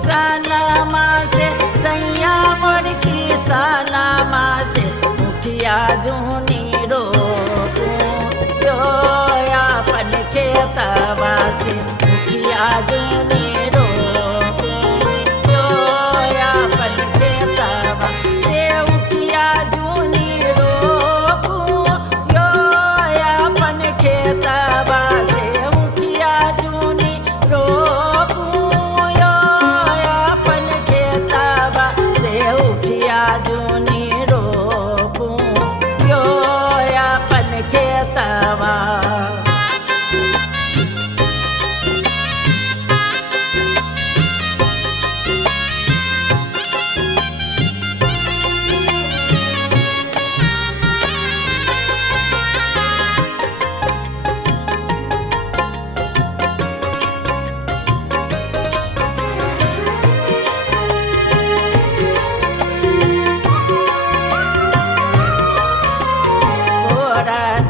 किसानमा से सैया मोर किसानमा से मुखिया जूनी रोपूं यो अपन खेतवा से मुखिया जूनी रोपूं यो अपन खेतवा से मुखिया जूनी रोपूं यो अपन खेतवा से मुखिया जूनी रोपूं यो अपन खेतवा से मुखिया जूनी रोपूं यो अपन खेतवा।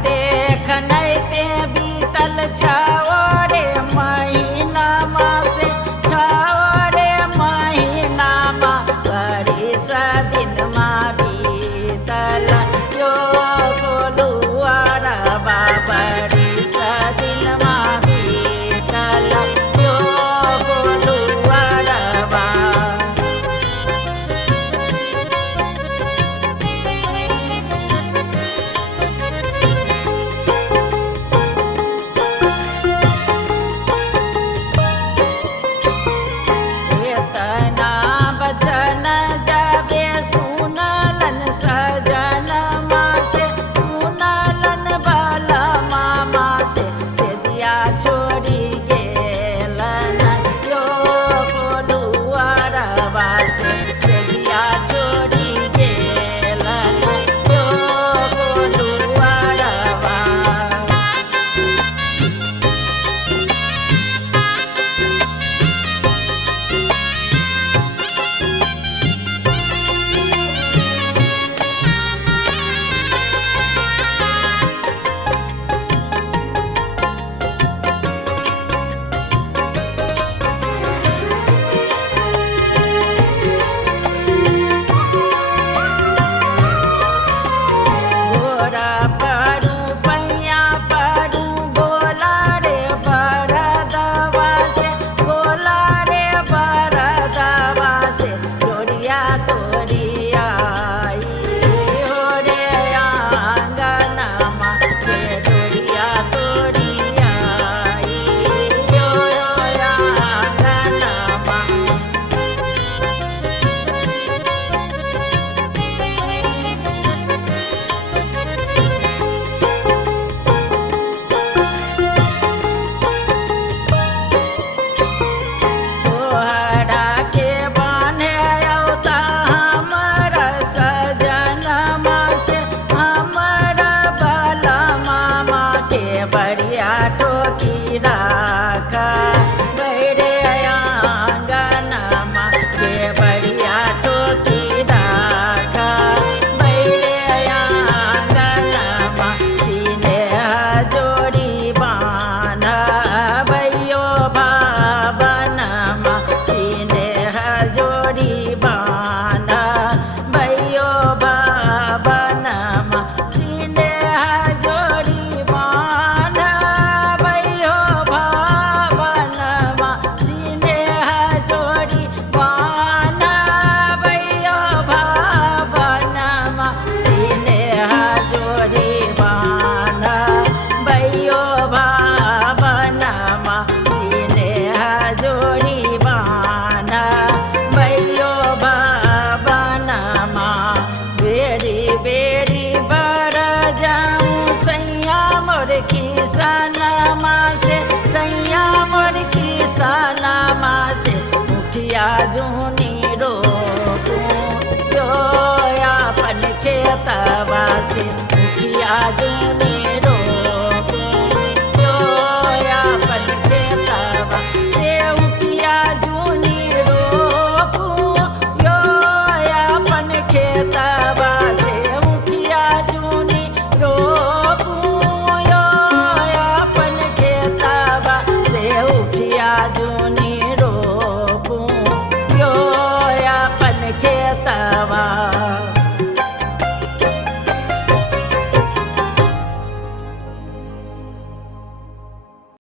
देखनैते बीतल छावरे महीनामा से छावरे महीनामा बरिस दिनमा बीतल जो गोलुआरबा बरिस दिनमा बीतल जो गोलुआरबा। बचन जाबे सुनलन सजनमा से सुनलन बलमामा से जिया छोड़ी गेलन यो गोलुआरबा से जिया छोड़ी गेलन यो गोलुआरबा। पड़ू पैया पड़ू बोला रे बरदवा से बोला रे बरदवा से डोरिया तोरिया हो रे आंगनमा से डोरिया तोरिया हो आंगनमा। तोहरा के बान्हे औता हमर सजनमा से हमर बलमामा के बढ़िया टोकी राखा बैरे आंगनमा के बढ़िया टोकी राखा बैरे आंगनमा सीने जोड़ी बान्हबैयो भावनमा सीने जोड़ी बान्हबैयो भावनमा सीने जोड़ी बान्हबैयो भावनमा सीने जोड़ी बान्हबैयो भावनमा सीने जोड़ी बान्हबैयो भावनमा सीने जोड़ी बान्हबैयो भावनमा। बेरी बेरी बर जाऊं सैया मोर किसानमा से सैया मोर किसानमा से मुखिया जूनी रोपूं यो अपन खेतवा से मुखिया जूनी